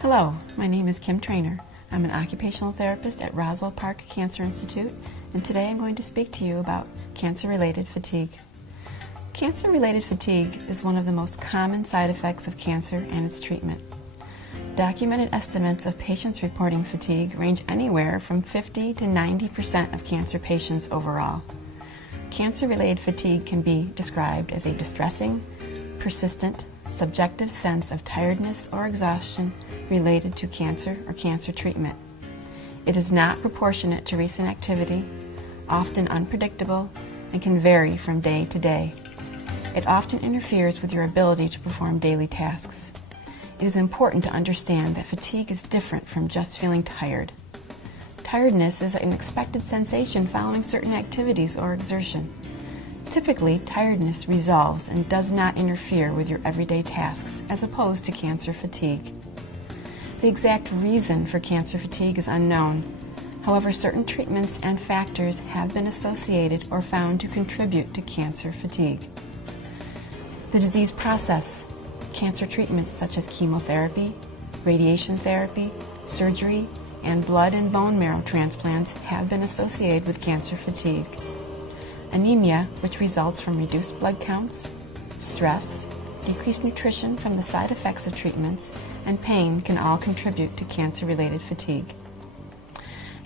Hello, my name is Kim Trainer. I'm an occupational therapist at Roswell Park Cancer Institute, and today I'm going to speak to you about cancer-related fatigue. Cancer-related fatigue is one of the most common side effects of cancer and its treatment. Documented estimates of patients reporting fatigue range anywhere from 50 to 90% of cancer patients overall. Cancer-related fatigue can be described as a distressing, persistent, subjective sense of tiredness or exhaustion related to cancer or cancer treatment. It is not proportionate to recent activity, often unpredictable, and can vary from day to day. It often interferes with your ability to perform daily tasks. It is important to understand that fatigue is different from just feeling tired. Tiredness is an expected sensation following certain activities or exertion. Typically, tiredness resolves and does not interfere with your everyday tasks, as opposed to cancer fatigue. The exact reason for cancer fatigue is unknown. However, certain treatments and factors have been associated or found to contribute to cancer fatigue. The disease process. Cancer treatments such as chemotherapy, radiation therapy, surgery, and blood and bone marrow transplants have been associated with cancer fatigue. Anemia, which results from reduced blood counts, stress, decreased nutrition from the side effects of treatments, and pain can all contribute to cancer-related fatigue.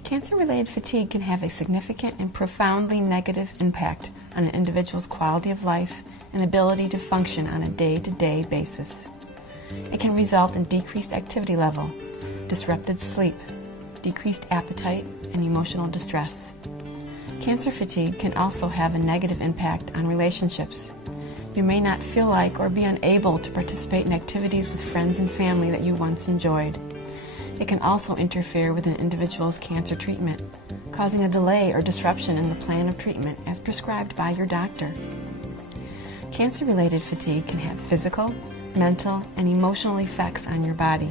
Cancer-related fatigue can have a significant and profoundly negative impact on an individual's quality of life and ability to function on a day-to-day basis. It can result in decreased activity level, disrupted sleep, decreased appetite, and emotional distress. Cancer fatigue can also have a negative impact on relationships. You may not feel like or be unable to participate in activities with friends and family that you once enjoyed. It can also interfere with an individual's cancer treatment, causing a delay or disruption in the plan of treatment as prescribed by your doctor. Cancer-related fatigue can have physical, mental, and emotional effects on your body.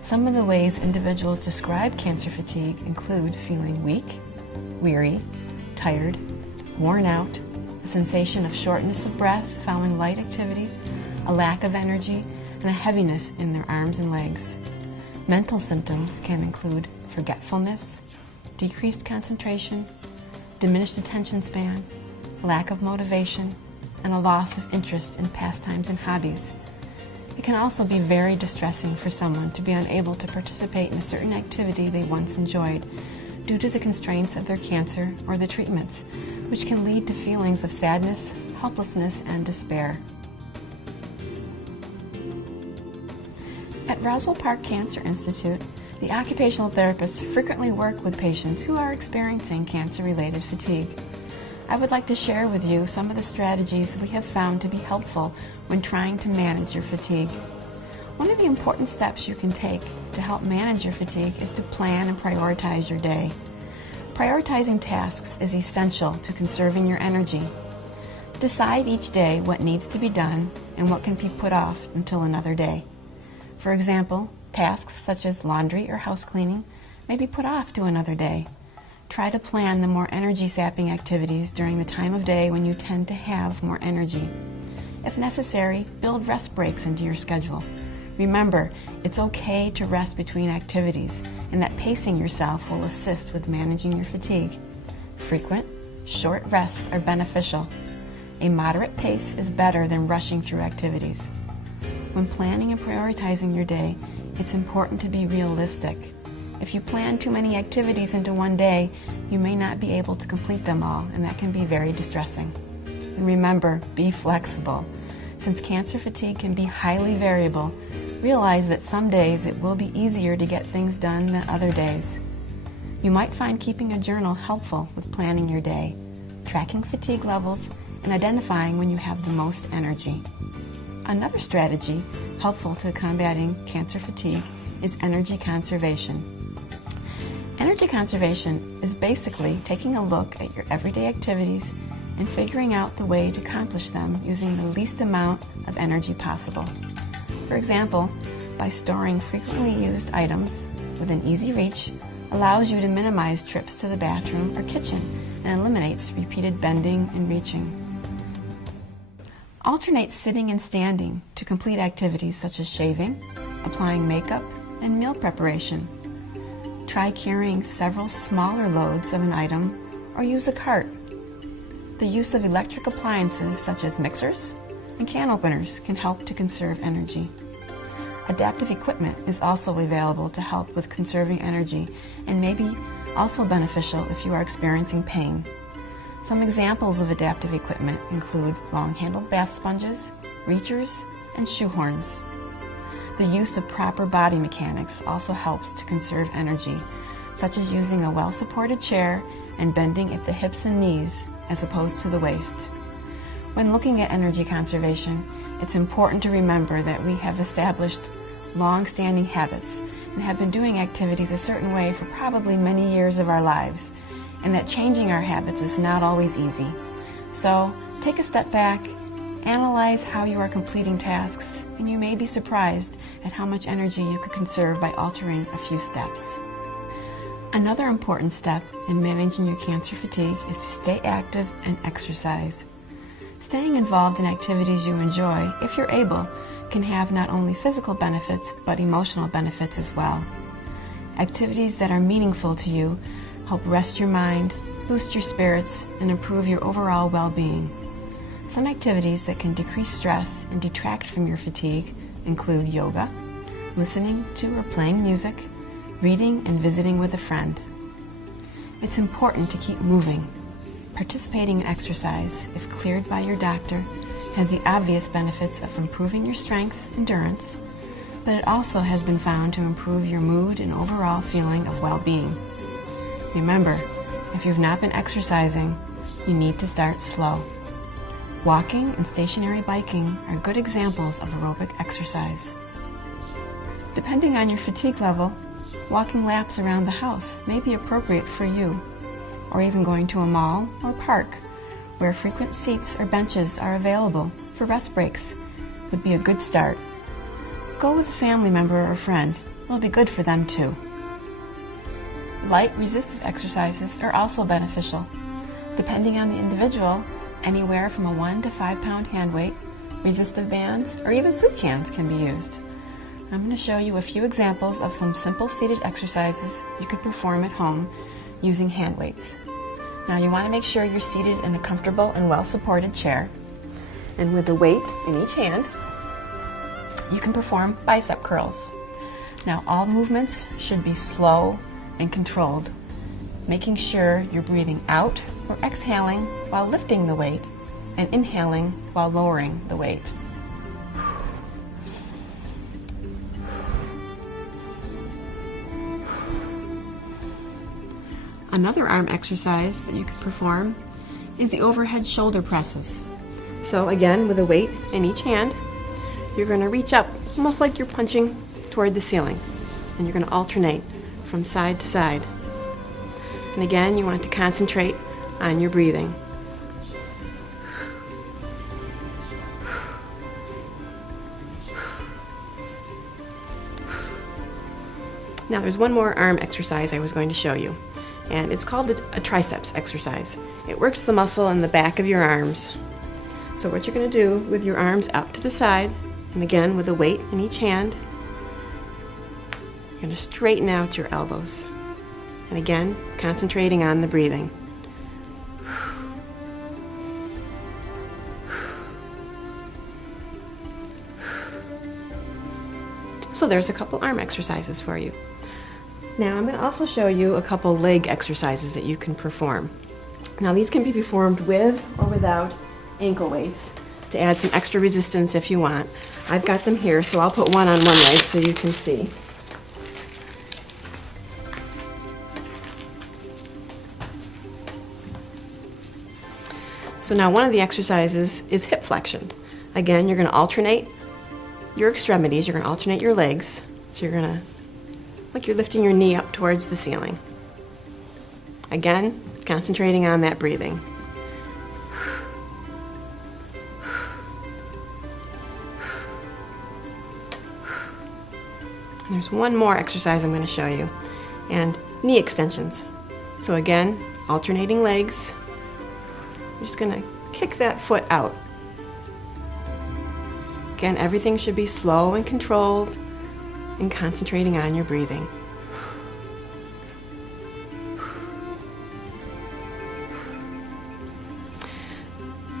Some of the ways individuals describe cancer fatigue include feeling weak, weary, tired, worn out, a sensation of shortness of breath following light activity, a lack of energy, and a heaviness in their arms and legs. Mental symptoms can include forgetfulness, decreased concentration, diminished attention span, lack of motivation, and a loss of interest in pastimes and hobbies. It can also be very distressing for someone to be unable to participate in a certain activity they once enjoyed due to the constraints of their cancer or the treatments, which can lead to feelings of sadness, helplessness, and despair. At Roswell Park Cancer Institute, the occupational therapists frequently work with patients who are experiencing cancer-related fatigue. I would like to share with you some of the strategies we have found to be helpful when trying to manage your fatigue. One of the important steps you can take to help manage your fatigue is to plan and prioritize your day. Prioritizing tasks is essential to conserving your energy. Decide each day what needs to be done and what can be put off until another day. For example, tasks such as laundry or house cleaning may be put off to another day. Try to plan the more energy-sapping activities during the time of day when you tend to have more energy. If necessary, build rest breaks into your schedule. Remember, it's okay to rest between activities, and that pacing yourself will assist with managing your fatigue. Frequent, short rests are beneficial. A moderate pace is better than rushing through activities. When planning and prioritizing your day, it's important to be realistic. If you plan too many activities into one day, you may not be able to complete them all, and that can be very distressing. And remember, be flexible. Since cancer fatigue can be highly variable, realize that some days it will be easier to get things done than other days. You might find keeping a journal helpful with planning your day, tracking fatigue levels, and identifying when you have the most energy. Another strategy helpful to combating cancer fatigue is energy conservation. Energy conservation is basically taking a look at your everyday activities and figuring out the way to accomplish them using the least amount of energy possible. For example, by storing frequently used items within easy reach allows you to minimize trips to the bathroom or kitchen and eliminates repeated bending and reaching. Alternate sitting and standing to complete activities such as shaving, applying makeup, and meal preparation. Try carrying several smaller loads of an item or use a cart. The use of electric appliances such as mixers and can openers can help to conserve energy. Adaptive equipment is also available to help with conserving energy and may be also beneficial if you are experiencing pain. Some examples of adaptive equipment include long-handled bath sponges, reachers, and shoe horns. The use of proper body mechanics also helps to conserve energy, such as using a well-supported chair and bending at the hips and knees as opposed to the waist. When looking at energy conservation, it's important to remember that we have established long-standing habits and have been doing activities a certain way for probably many years of our lives, and that changing our habits is not always easy. So take a step back, analyze how you are completing tasks, and you may be surprised at how much energy you could conserve by altering a few steps. Another important step in managing your cancer fatigue is to stay active and exercise. Staying involved in activities you enjoy, if you're able, can have not only physical benefits but emotional benefits as well. Activities that are meaningful to you help rest your mind, boost your spirits, and improve your overall well-being. Some activities that can decrease stress and detract from your fatigue include yoga, listening to or playing music, reading, and visiting with a friend. It's important to keep moving. Participating in exercise, if cleared by your doctor, has the obvious benefits of improving your strength, endurance, but it also has been found to improve your mood and overall feeling of well-being. Remember, if you've not been exercising, you need to start slow. Walking and stationary biking are good examples of aerobic exercise. Depending on your fatigue level, walking laps around the house may be appropriate for you, or even going to a mall or park where frequent seats or benches are available for rest breaks would be a good start. Go with a family member or friend. It'll be good for them too. Light resistive exercises are also beneficial. Depending on the individual, anywhere from a 1 to 5 pound hand weight, resistive bands, or even soup cans can be used. I'm going to show you a few examples of some simple seated exercises you could perform at home using hand weights. Now you want to make sure you're seated in a comfortable and well-supported chair. And with the weight in each hand, you can perform bicep curls. Now all movements should be slow and controlled, making sure you're breathing out or exhaling while lifting the weight and inhaling while lowering the weight. Another arm exercise that you can perform is the overhead shoulder presses. So again, with a weight in each hand, you're going to reach up almost like you're punching toward the ceiling, and you're going to alternate from side to side. And again, you want to concentrate on your breathing. Now there's one more arm exercise I was going to show you, and it's called a triceps exercise. It works the muscle in the back of your arms. So what you're going to do with your arms out to the side, and again with a weight in each hand, you're going to straighten out your elbows. And again, concentrating on the breathing. So there's a couple arm exercises for you. Now I'm going to also show you a couple leg exercises that you can perform. Now these can be performed with or without ankle weights to add some extra resistance if you want. I've got them here, so I'll put one on one leg so you can see. So now one of the exercises is hip flexion. Again, you're going to alternate your extremities, you're going to alternate your legs. So you're going to, like you're lifting your knee up towards the ceiling. Again, concentrating on that breathing. And there's one more exercise I'm going to show you, and knee extensions. So again, alternating legs. You're just going to kick that foot out. Again, everything should be slow and controlled, and concentrating on your breathing.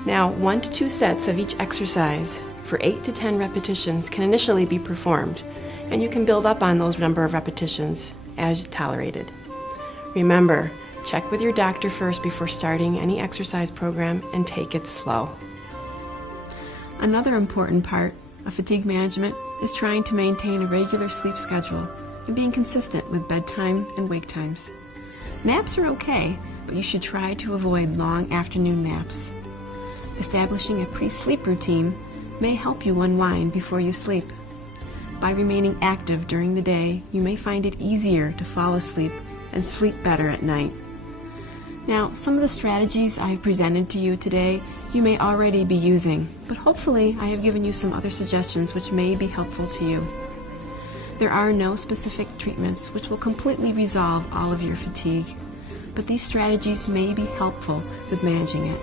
Now, 1 to 2 sets of each exercise for 8 to 10 repetitions can initially be performed, and you can build up on those number of repetitions as tolerated. Remember, check with your doctor first before starting any exercise program and take it slow. Another important part of fatigue management is trying to maintain a regular sleep schedule and being consistent with bedtime and wake times. Naps are okay, but you should try to avoid long afternoon naps. Establishing a pre-sleep routine may help you unwind before you sleep. By remaining active during the day, you may find it easier to fall asleep and sleep better at night. Now, some of the strategies I have presented to you today you may already be using, but hopefully I have given you some other suggestions which may be helpful to you. There are no specific treatments which will completely resolve all of your fatigue, but these strategies may be helpful with managing it.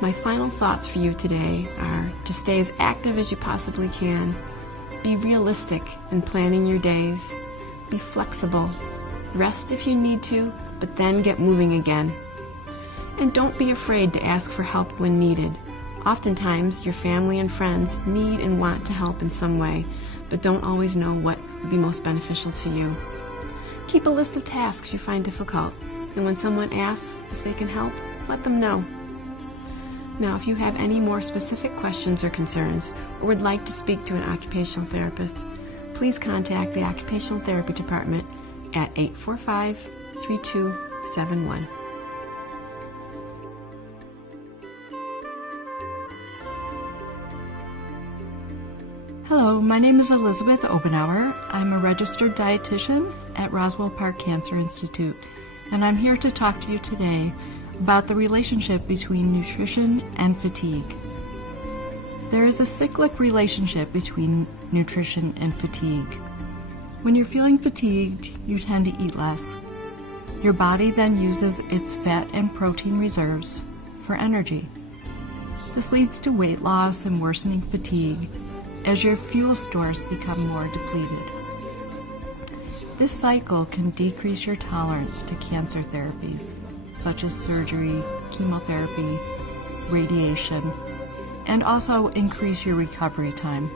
My final thoughts for you today are to stay as active as you possibly can, be realistic in planning your days, be flexible, rest if you need to, but then get moving again. And don't be afraid to ask for help when needed. Oftentimes, your family and friends need and want to help in some way, but don't always know what would be most beneficial to you. Keep a list of tasks you find difficult, and when someone asks if they can help, let them know. Now, if you have any more specific questions or concerns, or would like to speak to an occupational therapist, please contact the Occupational Therapy Department at 845-3271. Hello, my name is Elizabeth Obenauer. I'm a registered dietitian at Roswell Park Cancer Institute, and I'm here to talk to you today about the relationship between nutrition and fatigue. There is a cyclic relationship between nutrition and fatigue. When you're feeling fatigued, you tend to eat less. Your body then uses its fat and protein reserves for energy. This leads to weight loss and worsening fatigue as your fuel stores become more depleted. This cycle can decrease your tolerance to cancer therapies, such as surgery, chemotherapy, radiation, and also increase your recovery time.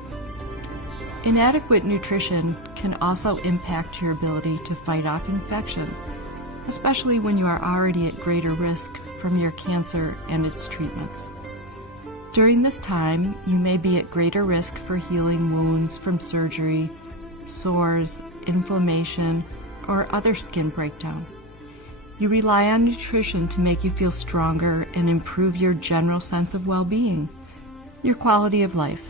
Inadequate nutrition can also impact your ability to fight off infection, especially when you are already at greater risk from your cancer and its treatments. During this time, you may be at greater risk for healing wounds from surgery, sores, inflammation, or other skin breakdown. You rely on nutrition to make you feel stronger and improve your general sense of well-being, your quality of life.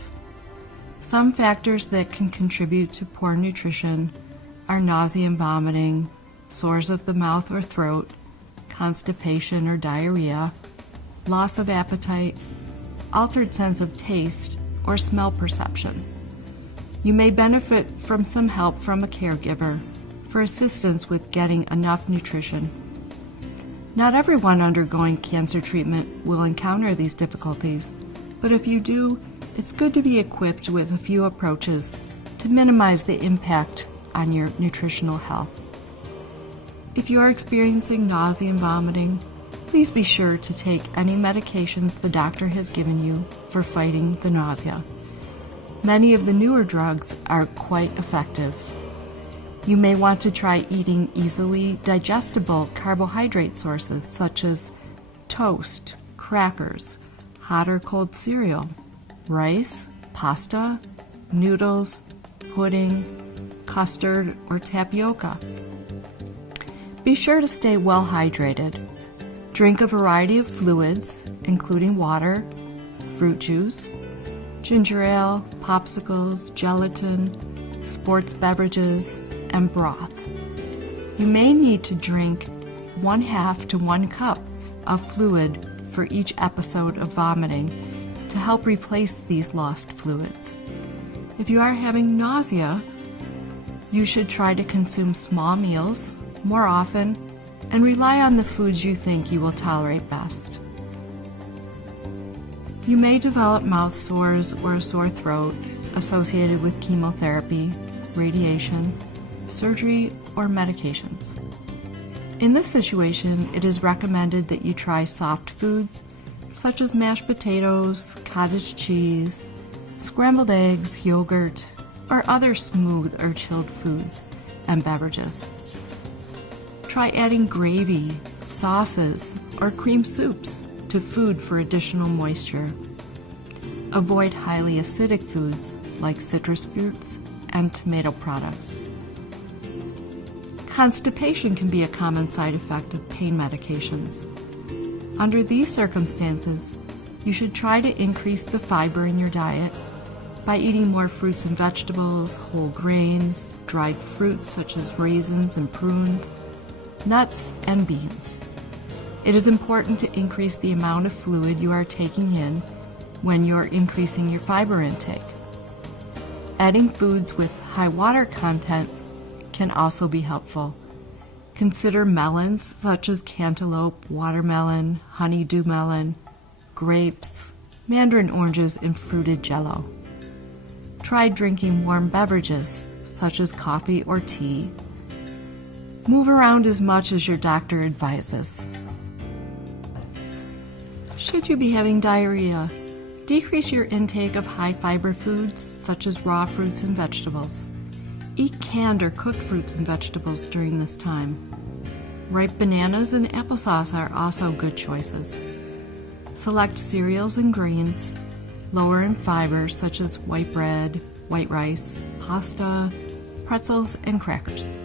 Some factors that can contribute to poor nutrition are nausea and vomiting, sores of the mouth or throat, constipation or diarrhea, loss of appetite, altered sense of taste or smell perception. You may benefit from some help from a caregiver for assistance with getting enough nutrition. Not everyone undergoing cancer treatment will encounter these difficulties, but if you do, it's good to be equipped with a few approaches to minimize the impact on your nutritional health. If you are experiencing nausea and vomiting, please be sure to take any medications the doctor has given you for fighting the nausea. Many of the newer drugs are quite effective. You may want to try eating easily digestible carbohydrate sources such as toast, crackers, hot or cold cereal, rice, pasta, noodles, pudding, custard, or tapioca. Be sure to stay well hydrated. Drink a variety of fluids, including water, fruit juice, ginger ale, popsicles, gelatin, sports beverages, and broth. You may need to drink 1/2 to 1 cup of fluid for each episode of vomiting to help replace these lost fluids. If you are having nausea, you should try to consume small meals more often and rely on the foods you think you will tolerate best. You may develop mouth sores or a sore throat associated with chemotherapy radiation, surgery, or medications. In this situation, it is recommended that you try soft foods such as mashed potatoes, cottage cheese, scrambled eggs, yogurt, or other smooth or chilled foods and beverages. Try adding gravy, sauces, or cream soups to food for additional moisture. Avoid highly acidic foods like citrus fruits and tomato products. Constipation can be a common side effect of pain medications. Under these circumstances, you should try to increase the fiber in your diet by eating more fruits and vegetables, whole grains, dried fruits such as raisins and prunes, nuts, and beans. It is important to increase the amount of fluid you are taking in when you're increasing your fiber intake. Adding foods with high water content can also be helpful. Consider melons such as cantaloupe, watermelon, honeydew melon, grapes, mandarin oranges, and fruited jello. Try drinking warm beverages such as coffee or tea. Move around as much as your doctor advises. Should you be having diarrhea, decrease your intake of high fiber foods such as raw fruits and vegetables. Eat canned or cooked fruits and vegetables during this time. Ripe bananas and applesauce are also good choices. Select cereals and grains, lower in fiber such as white bread, white rice, pasta, pretzels, and crackers.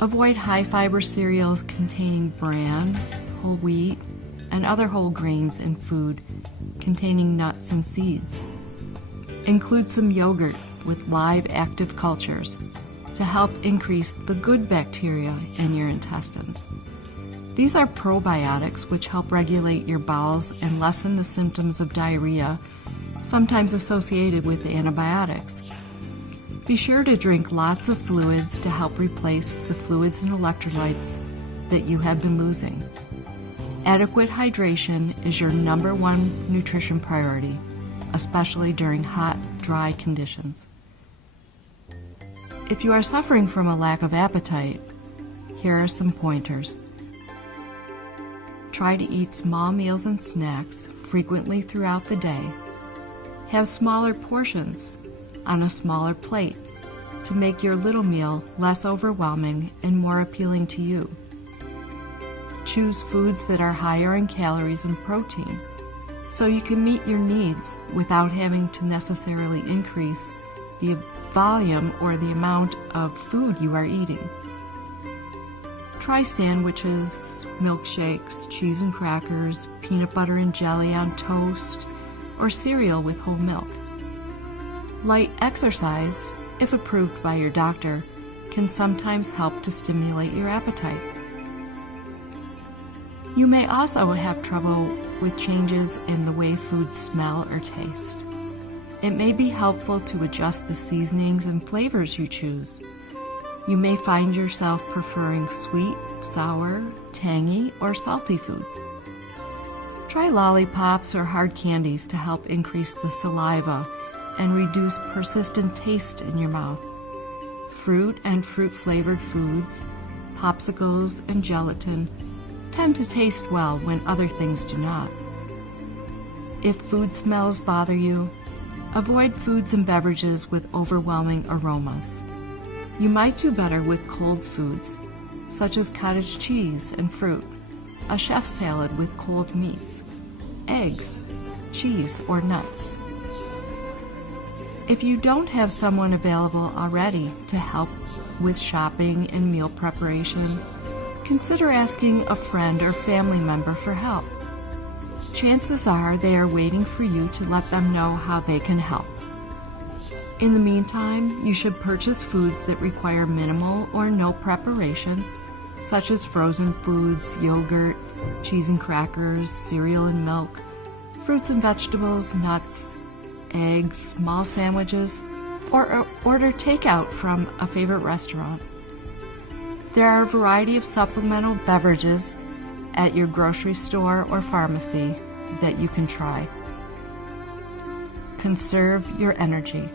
Avoid high fiber cereals containing bran, whole wheat, and other whole grains in food containing nuts and seeds. Include some yogurt with live active cultures to help increase the good bacteria in your intestines. These are probiotics which help regulate your bowels and lessen the symptoms of diarrhea, sometimes associated with antibiotics. Be sure to drink lots of fluids to help replace the fluids and electrolytes that you have been losing. Adequate hydration is your number one nutrition priority, especially during hot, dry conditions. If you are suffering from a lack of appetite, here are some pointers. Try to eat small meals and snacks frequently throughout the day. Have smaller portions on a smaller plate to make your little meal less overwhelming and more appealing to you. Choose foods that are higher in calories and protein so you can meet your needs without having to necessarily increase the volume or the amount of food you are eating. Try sandwiches, milkshakes, cheese and crackers, peanut butter and jelly on toast, or cereal with whole milk. Light exercise, if approved by your doctor, can sometimes help to stimulate your appetite. You may also have trouble with changes in the way foods smell or taste. It may be helpful to adjust the seasonings and flavors you choose. You may find yourself preferring sweet, sour, tangy, or salty foods. Try lollipops or hard candies to help increase the saliva and reduce persistent taste in your mouth. Fruit and fruit-flavored foods, popsicles, and gelatin tend to taste well when other things do not. If food smells bother you, avoid foods and beverages with overwhelming aromas. You might do better with cold foods, such as cottage cheese and fruit, a chef's salad with cold meats, eggs, cheese, or nuts. If you don't have someone available already to help with shopping and meal preparation, consider asking a friend or family member for help. Chances are they are waiting for you to let them know how they can help. In the meantime, you should purchase foods that require minimal or no preparation, such as frozen foods, yogurt, cheese and crackers, cereal and milk, fruits and vegetables, nuts, eggs, small sandwiches, or order takeout from a favorite restaurant. There are a variety of supplemental beverages at your grocery store or pharmacy that you can try. Conserve your energy.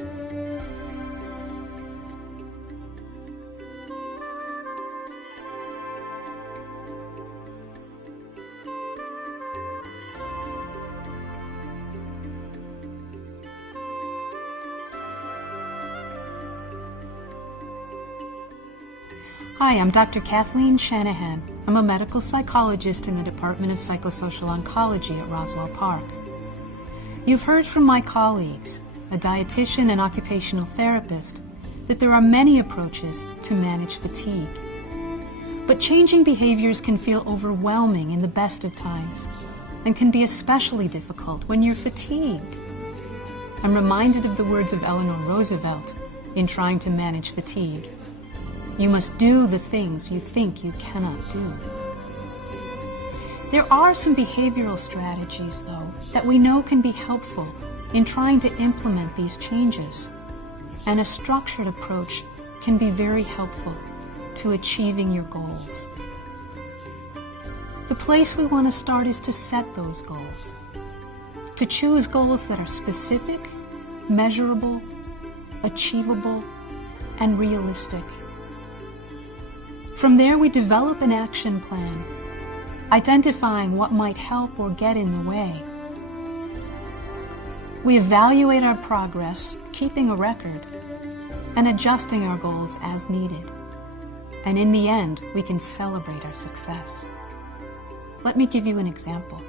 Hi, I'm Dr. Kathleen Shanahan. I'm a medical psychologist in the Department of Psychosocial Oncology at Roswell Park. You've heard from my colleagues, a dietitian and occupational therapist, that there are many approaches to manage fatigue. But changing behaviors can feel overwhelming in the best of times and can be especially difficult when you're fatigued. I'm reminded of the words of Eleanor Roosevelt in trying to manage fatigue. You must do the things you think you cannot do. There are some behavioral strategies, though, that we know can be helpful in trying to implement these changes. And a structured approach can be very helpful to achieving your goals. The place we want to start is to set those goals. To choose goals that are specific, measurable, achievable, and realistic. From there, we develop an action plan, identifying what might help or get in the way. We evaluate our progress, keeping a record, and adjusting our goals as needed. And in the end, we can celebrate our success. Let me give you an example.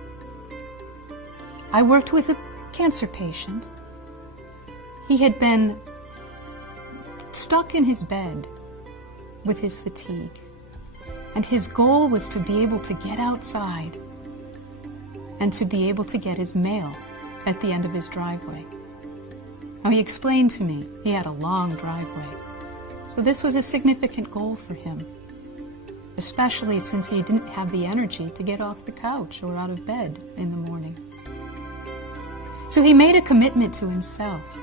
I worked with a cancer patient. He had been stuck in his bed with his fatigue, and his goal was to be able to get outside and to be able to get his mail at the end of his driveway. Now, he explained to me he had a long driveway, so this was a significant goal for him, especially since he didn't have the energy to get off the couch or out of bed in the morning. So he made a commitment to himself,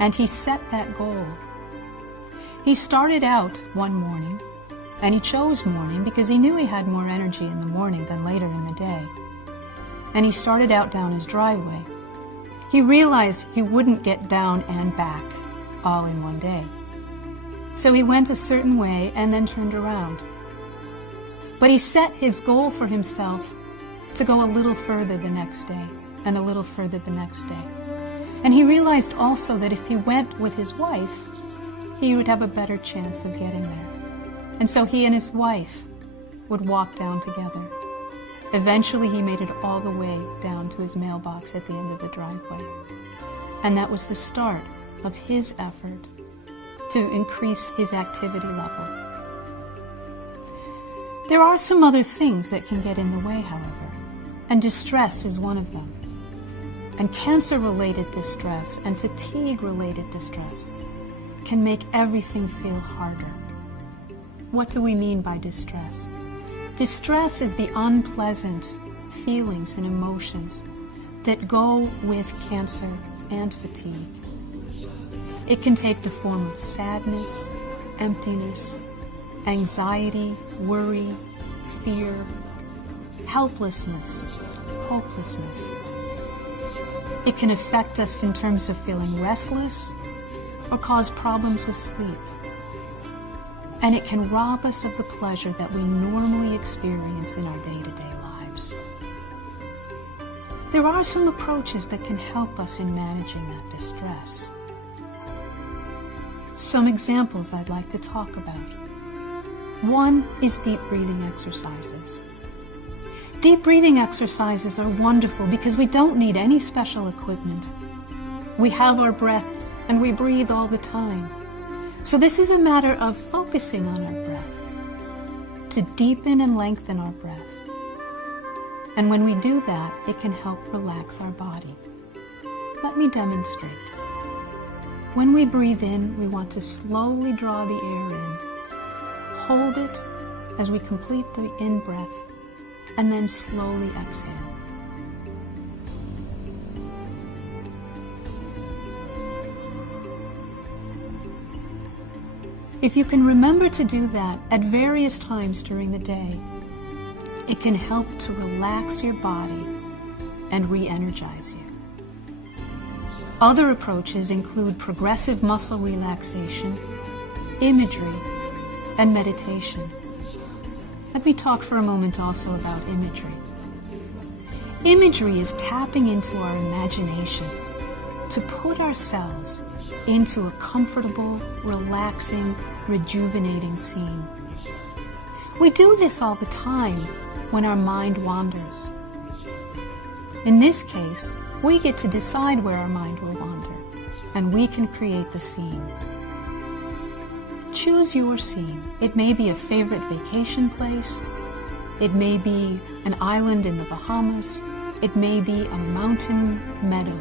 and he set that goal. He started out one morning, and he chose morning because he knew he had more energy in the morning than later in the day. And he started out down his driveway. He realized he wouldn't get down and back all in one day. So he went a certain way and then turned around. But he set his goal for himself to go a little further the next day and a little further the next day. And he realized also that if he went with his wife, he would have a better chance of getting there. And so he and his wife would walk down together. Eventually, he made it all the way down to his mailbox at the end of the driveway. And that was the start of his effort to increase his activity level. There are some other things that can get in the way, however, and distress is one of them. And cancer-related distress and fatigue-related distress can make everything feel harder. What do we mean by distress? Distress is the unpleasant feelings and emotions that go with cancer and fatigue. It can take the form of sadness, emptiness, anxiety, worry, fear, helplessness, hopelessness. It can affect us in terms of feeling restless or cause problems with sleep. And it can rob us of the pleasure that we normally experience in our day-to-day lives. There are some approaches that can help us in managing that distress. Some examples I'd like to talk about. One is deep breathing exercises. Deep breathing exercises are wonderful because we don't need any special equipment. We have our breath and we breathe all the time. So this is a matter of focusing on our breath, to deepen and lengthen our breath. And when we do that, it can help relax our body. Let me demonstrate. When we breathe in, we want to slowly draw the air in. Hold it as we complete the in-breath, and then slowly exhale. If you can remember to do that at various times during the day, it can help to relax your body and re-energize you. Other approaches include progressive muscle relaxation, imagery, and meditation. Let me talk for a moment also about imagery. Imagery is tapping into our imagination to put ourselves into a comfortable, relaxing, rejuvenating scene. We do this all the time when our mind wanders. In this case, we get to decide where our mind will wander, and we can create the scene. Choose your scene. It may be a favorite vacation place. It may be an island in the Bahamas. It may be a mountain meadow.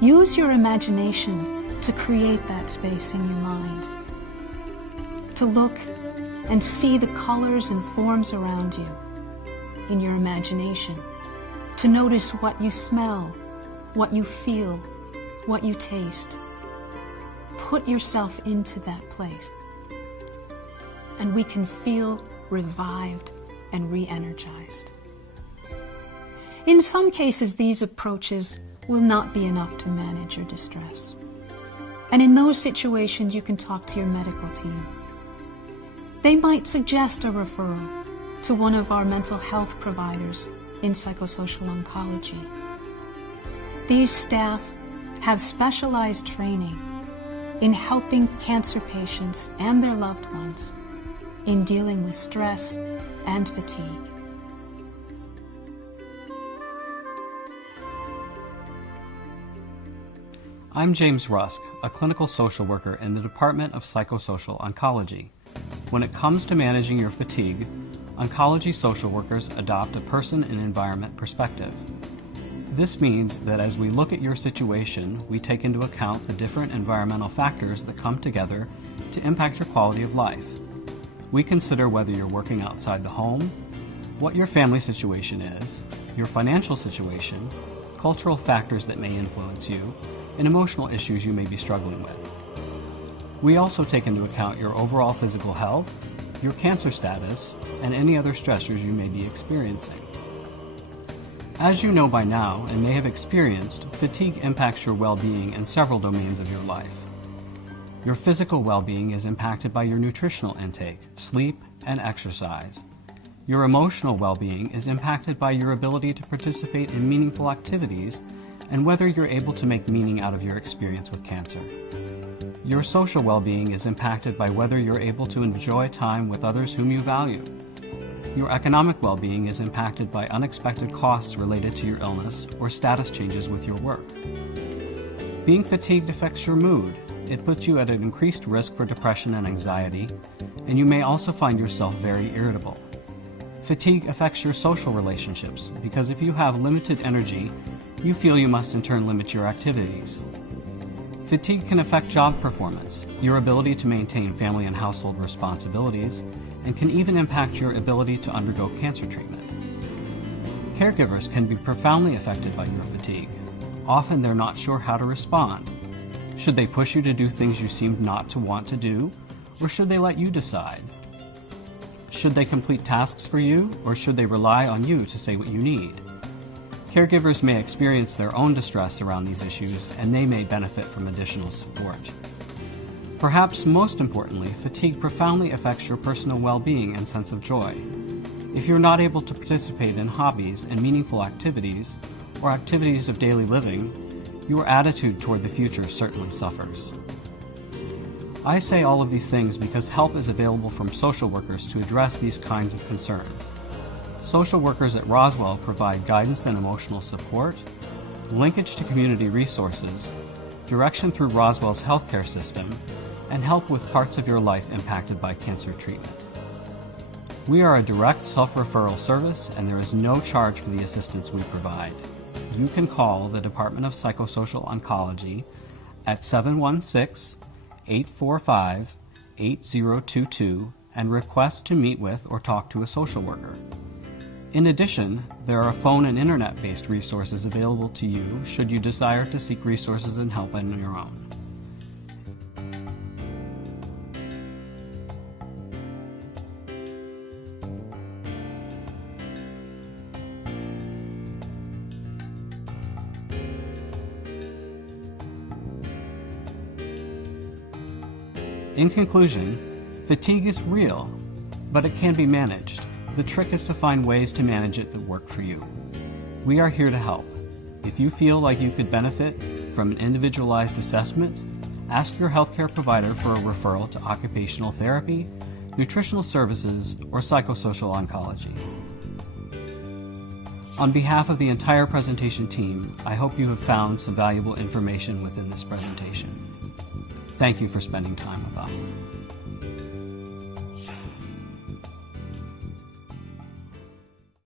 Use your imagination to create that space in your mind. To look and see the colors and forms around you in your imagination. To notice what you smell, what you feel, what you taste. Put yourself into that place, and we can feel revived and re-energized. In some cases, these approaches will not be enough to manage your distress. And in those situations, you can talk to your medical team. They might suggest a referral to one of our mental health providers in psychosocial oncology. These staff have specialized training in helping cancer patients and their loved ones in dealing with stress and fatigue. I'm James Rusk, a clinical social worker in the Department of Psychosocial Oncology. When it comes to managing your fatigue, oncology social workers adopt a person and environment perspective. This means that as we look at your situation, we take into account the different environmental factors that come together to impact your quality of life. We consider whether you're working outside the home, what your family situation is, your financial situation, cultural factors that may influence you, and emotional issues you may be struggling with. We also take into account your overall physical health, your cancer status, and any other stressors you may be experiencing. As you know by now and may have experienced, fatigue impacts your well-being in several domains of your life. Your physical well-being is impacted by your nutritional intake, sleep, and exercise. Your emotional well-being is impacted by your ability to participate in meaningful activities and whether you're able to make meaning out of your experience with cancer. Your social well-being is impacted by whether you're able to enjoy time with others whom you value. Your economic well-being is impacted by unexpected costs related to your illness or status changes with your work. Being fatigued affects your mood. It puts you at an increased risk for depression and anxiety, and you may also find yourself very irritable. Fatigue affects your social relationships because if you have limited energy, you feel you must in turn limit your activities. Fatigue can affect job performance, your ability to maintain family and household responsibilities, and can even impact your ability to undergo cancer treatment. Caregivers can be profoundly affected by your fatigue. Often they're not sure how to respond. Should they push you to do things you seem not to want to do, or should they let you decide? Should they complete tasks for you, or should they rely on you to say what you need? Caregivers may experience their own distress around these issues, and they may benefit from additional support. Perhaps most importantly, fatigue profoundly affects your personal well-being and sense of joy. If you're not able to participate in hobbies and meaningful activities, or activities of daily living, your attitude toward the future certainly suffers. I say all of these things because help is available from social workers to address these kinds of concerns. Social workers at Roswell provide guidance and emotional support, linkage to community resources, direction through Roswell's healthcare system, and help with parts of your life impacted by cancer treatment. We are a direct self-referral service, and there is no charge for the assistance we provide. You can call the Department of Psychosocial Oncology at 716-845-8022 and request to meet with or talk to a social worker. In addition, there are phone and internet-based resources available to you should you desire to seek resources and help on your own. In conclusion, fatigue is real, but it can be managed. The trick is to find ways to manage it that work for you. We are here to help. If you feel like you could benefit,